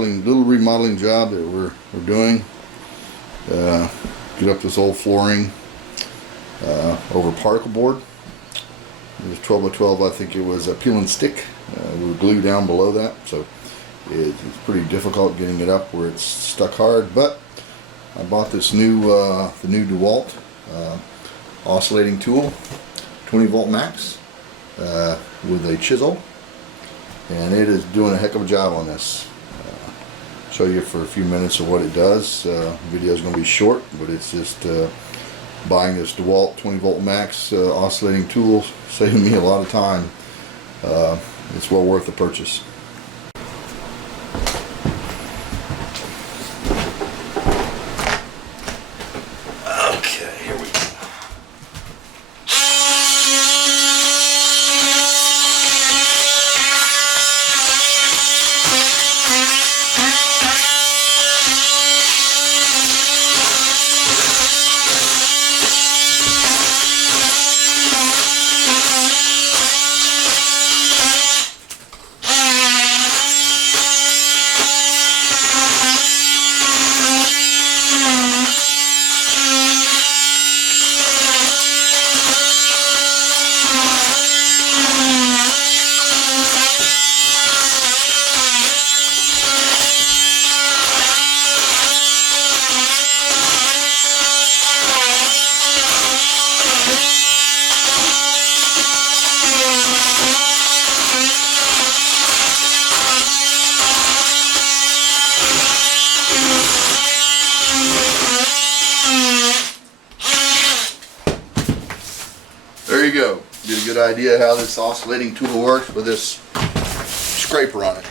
little remodeling job that we're doing. Get up this old flooring over particle board. It was 12 by 12. I think it was a peel and stick. We glue down below that, so it's pretty difficult getting it up where it's stuck hard. But I bought this new the new Dewalt oscillating tool, 20 volt max, with a chisel, and it is doing a heck of a job on this. Show you for a few minutes of what it does. Video is going to be short, but it's just buying this Dewalt 20 volt max oscillating tool saving me a lot of time. It's well worth the purchase. Okay, here we go. There you go. Get a good idea how this oscillating tool works with this scraper on it.